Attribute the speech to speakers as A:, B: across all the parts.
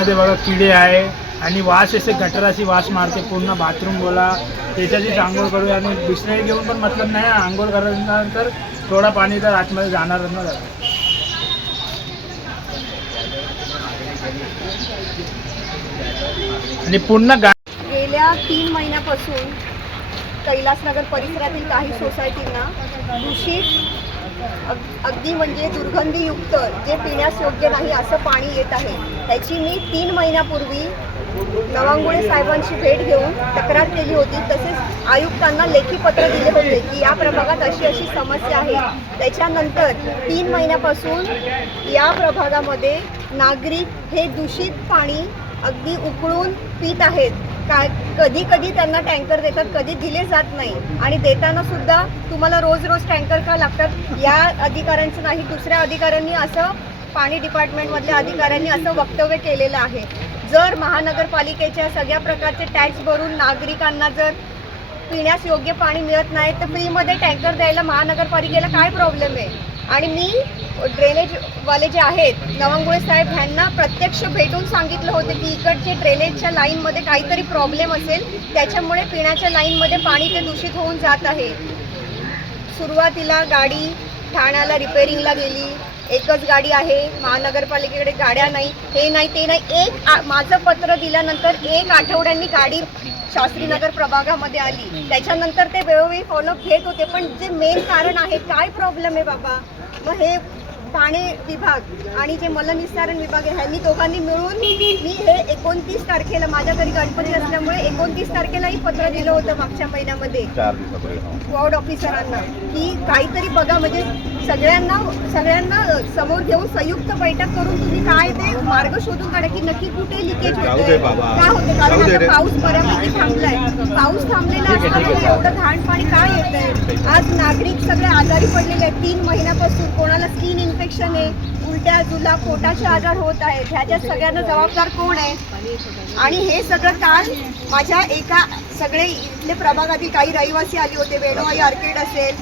A: पाणीमध्ये बघा किडे आहे आणि वास असे गटराची वास मारते. पूर्ण बाथरूम बोला. त्याच्याशीच आंघोळ करूया. आणि बिस्लरी घेऊन पण मतलब नाही आंघोळ करायनंतर थोडा पाणी तर आतमध्ये जाणार ना. जातं आणि पूर्ण गा
B: गेल्या तीन महिन्यापासून कैलासनगर परिसरातील काही सोसायटींना दूषित अगदी म्हणजे दुर्गंधीयुक्त जे पिण्यास योग्य नाही असं पाणी येत आहे. त्याची मी तीन महिन्यापूर्वी नवांगुळे साहेबांची भेट घेऊन तक्रार केली होती. तसेच आयुक्तांना लेखी पत्र दिले होते की या प्रभागात अशी अशी समस्या आहे. त्याच्यानंतर तीन महिन्यापासून या प्रभागामध्ये नागरिक हे दूषित पाणी अगदी उकळून पित आहेत. काय कधी कधी त्यांना टँकर देतात कधी दिले जात नाही. आणि देताना सुद्धा तुम्हाला रोज रोज टँकर का लागतात? या अधिकाऱ्यांचं नाही दुसऱ्या अधिकाऱ्यांनी असं पाणी डिपार्टमेंटमधल्या अधिकाऱ्यांनी असं वक्तव्य केलेलं आहे. जर महानगरपालिकेच्या सगळ्या प्रकारचे टॅक्स भरून नागरिकांना जर पिण्यास योग्य पाणी मिळत नाही तर फ्रीमध्ये टँकर द्यायला महानगरपालिकेला काय प्रॉब्लेम आहे? आणि मी ड्रेनेजवाले जे आहेत नवंगुळे साहेब ह्यांना प्रत्यक्ष भेटून सांगितलं होतं की इकडचे ड्रेनेजच्या लाईनमध्ये काहीतरी प्रॉब्लेम असेल त्याच्यामुळे पिण्याच्या लाईनमध्ये पाणी ते दूषित होऊन जात आहे. सुरुवातीला गाडी ठाण्याला रिपेरिंगला गेली एकच गाडी आहे महानगरपालिकेकडे गाड्या नाही हे नाही ते नाही एक माझं पत्र दिल्यानंतर एक आठवड्यांनी गाडी शास्त्रीनगर प्रभागामध्ये आली. त्याच्यानंतर ते वेळोवेळी फॉलोअप घेत होते पण जे मेन कारण आहे काय प्रॉब्लेम आहे बाबा? मग हे पाणी विभाग आणि जे मलनिस्सारण विभाग आहे ह्यांनी दोघांनी मिळून मी हे एकोणतीस तारखेला माझ्या घरी गणपती असल्यामुळे एकोणतीस तारखेलाही पत्र दिलं होतं मागच्या महिन्यामध्ये.
C: दिवसापूर्वी
B: वॉर्ड ऑफिसरांना. की काहीतरी बघा म्हणजे सगळ्यांना सगळ्यांना समोर घेऊन संयुक्त बैठक करून तुम्ही काय ते मार्ग शोधून काढा की नक्की कुठे लिकेज
C: बाबा.
B: काय होते कारण आता. पाऊस बऱ्यापैकी थांबलाय. पाऊस थांबलेला असताना एवढं घाण पाणी काय येत आहे आज नागरिक सगळे आजारी पडलेले आहेत. तीन महिन्यापासून कोणाला स्किन इन्फेक्शन आहे उलट्या जुला पोटाचे आजार होत आहेत. ह्याच्यात सगळ्यांना जबाबदार कोण आहे? आणि हे सगळं काल माझ्या एका सगळे इथले प्रभागातील काही रहिवासी आले होते. वेणूबाई आर्केड असेल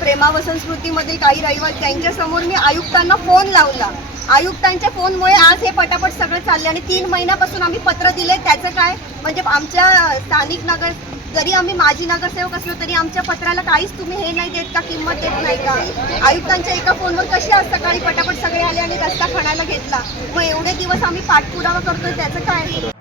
B: प्रेमा वसंत स्मृतीमधील काही रहिवासी त्यांच्यासमोर मी आयुक्तांना फोन लावला. आयुक्तांच्या फोनमुळे आज हे पटापट सगळं चालले आणि तीन महिन्यापासून आम्ही पत्र दिले त्याचं काय? म्हणजे आमच्या स्थानिक नगर जरी आम्ही माजी नगरसेवक असलो तरी आमच्या पत्राला काहीच तुम्ही हे नाही देत का किंमत देत नाही का? आयुक्तांच्या एका फोनवर कशी आज सकाळी पटापट सगळे आले आणि रस्ता खणायला घेतला? मग एवढे दिवस आम्ही पाठपुरावा करतोय त्याचं काय?